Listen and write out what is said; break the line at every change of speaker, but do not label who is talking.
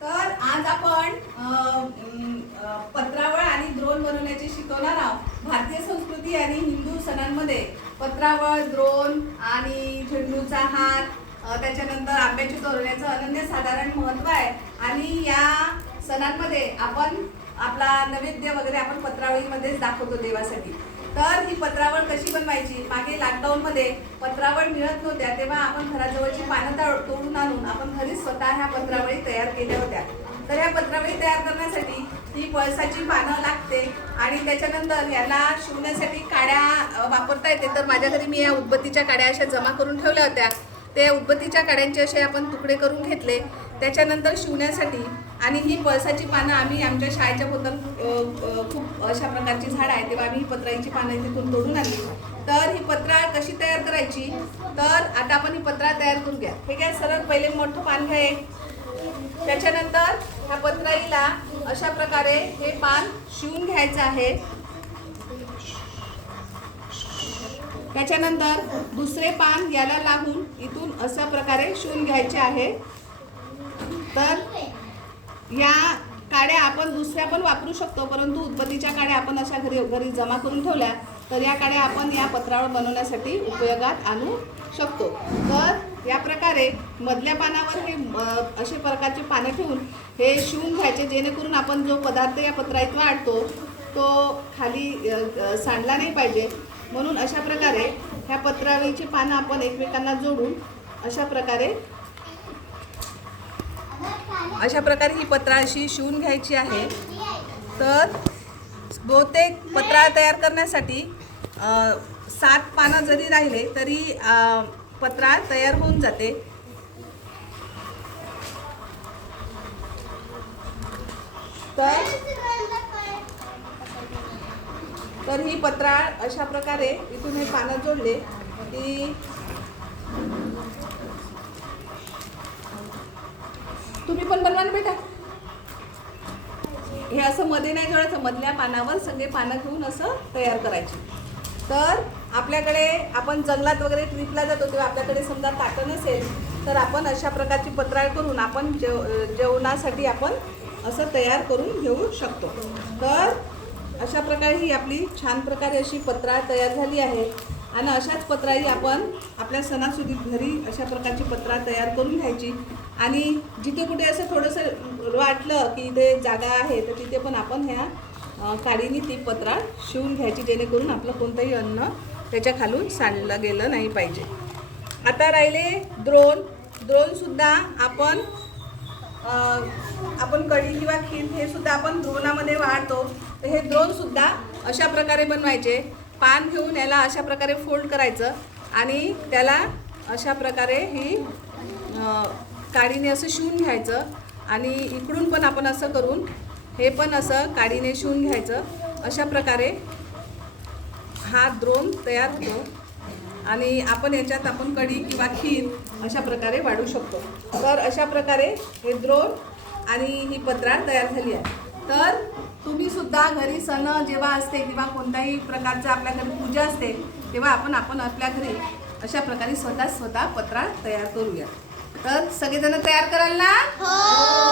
तर आज आपण पत्रावळ आणि द्रोण बनवण्याचे शिकवणार आहोत. भारतीय संस्कृती आणि हिंदू सणांमध्ये पत्रावळ द्रोण आणि झेंडूचा हार त्याच्यानंतर आंब्याची तोरण्याचं अनन्यसाधारण महत्त्व आहे. आणि या सणांमध्ये आपण आपला नैवेद्य वगैरे आपण पत्रावळीमध्येच दाखवतो देवासाठी. तर ही पत्रावळ बनवायची मागे लॉकडाऊनमध्ये पत्रावळ मिळत नव्हत्या तेव्हा आपण घराजवळची पानं तोडून आणून आपण घरी स्वतः ह्या पत्रावळी तयार केल्या होत्या. तर ह्या पत्रावळी तयार करण्यासाठी ही पळसाची पानं लागते आणि त्याच्यानंतर याला शिवण्यासाठी काड्या वापरता येते. तर माझ्या घरी मी या उदबत्तीच्या काड्या अशा जमा करून ठेवल्या होत्या. ते उदबत्तीच्या काड्यांचे असे आपण तुकडे करून घेतले. त्याच्यानंतर शिवण्यासाठी आणि ही पळसाची पानं आम्ही आमच्या शाळेच्या पोतात खूप अशा प्रकारची झाडं आहे तेव्हा आम्ही ही पत्राईची पानं तिथून तोडून आणली. तर ही पत्रा कशी तयार करायची? तर आता आपण ही पत्रा तयार करून घ्या. हे काय सरळ पहिले मोठं पान घ्या एक. त्याच्यानंतर ह्या पत्राईला अशा प्रकारे हे पान शिवून घ्यायचं आहे. त्याच्यानंतर दुसरे पान याला लागून इथून अशा प्रकारे शिवून घ्यायचे आहे. या काड्या आपण दुसऱ्या पण वापरू शकतो परंतु उत्पत्तीच्या काड्या आपण अशा घरी घरी जमा करून ठेवल्या तर या काड्या आपण या पत्रावर बनवण्यासाठी उपयोगात आणू शकतो. तर या प्रकारे मधल्या पानावर हे असे प्रकारचे पानं ठेवून हे शिवून घ्यायचे जेणेकरून आपण जो पदार्थ या पत्राईत वाढतो तो खाली सांडला नाही पाहिजे. म्हणून अशा प्रकारे ह्या पत्रावळीची पानं आपण एकमेकांना जोडून अशा प्रकारे अशा प्रकारे ही पत्रा अशी शिवून घ्यायची आहे. तर बहुतेक पत्रा तयार करण्यासाठी सात पानं जरी राहिले तरी पत्रा तयार होऊन जाते. तर तर ही पत्राळ अशा प्रकारे इथून हे पानं जोडले की तुम्ही पण बनवा ना बेटा. हे असं मध्ये नाही जोडायचं मधल्या पानावर सगळे पानं घेऊन असं तयार करायची. तर आपल्याकडे आपण जंगलात वगैरे ट्रिपला जातो तेव्हा आपल्याकडे समजा ताटं नसेल तर आपण अशा प्रकारची पत्राळ करून आपण जेव जेवणासाठी आपण असं तयार करून घेऊ शकतो. तर अशा प्रकारे ही आपली छान प्रकारे अशी पत्राळ तयार झाली आहे. आणि अशाच पत्राही आपण आपल्या सणासुदी घरी अशा प्रकारची पत्राळ तयार करून घ्यायची. आणि जिथे कुठे असं थोडंसं वाटलं की इथे जागा आहे तर तिथे पण आपण ह्या काडीने ती पत्रा शिवून घ्यायची जेणेकरून आपलं कोणतंही अन्न त्याच्या खालून सांडलं गेलं नाही पाहिजे. आता राहिले द्रोण. द्रोणसुद्धा आपण आपण कढी किंवा खीर हे सुद्धा आपण द्रोणामध्ये वाढतो. तर हे द्रोणसुद्धा अशा प्रकारे बनवायचे. पान घेऊन याला अशा प्रकारे फोल्ड करायचं आणि त्याला अशा प्रकारे ही काडीने असं शिवून घ्यायचं आणि इकडून पण आपण असं करून हे पण असं काडीने शिवून घ्यायचं. अशा प्रकारे हा द्रोण तयार होतो आणि आपण याच्यात आपण कढी किंवा खीर अशा प्रकारे वाढू शकतो. तर अशा प्रकारे हे द्रोण आणि ही पत्राळ तयार झाली आहे. तर तुम्ही सुद्धा घरी सण जेव्हा असते किंवा कोणत्याही प्रकारचं आपल्या घरी पूजा असते तेव्हा आपण आपण आपल्या घरी अशा प्रकारे स्वतः स्वतः पत्राळ तयार करूया. तर सगळेजण तयार कराल ना? हो.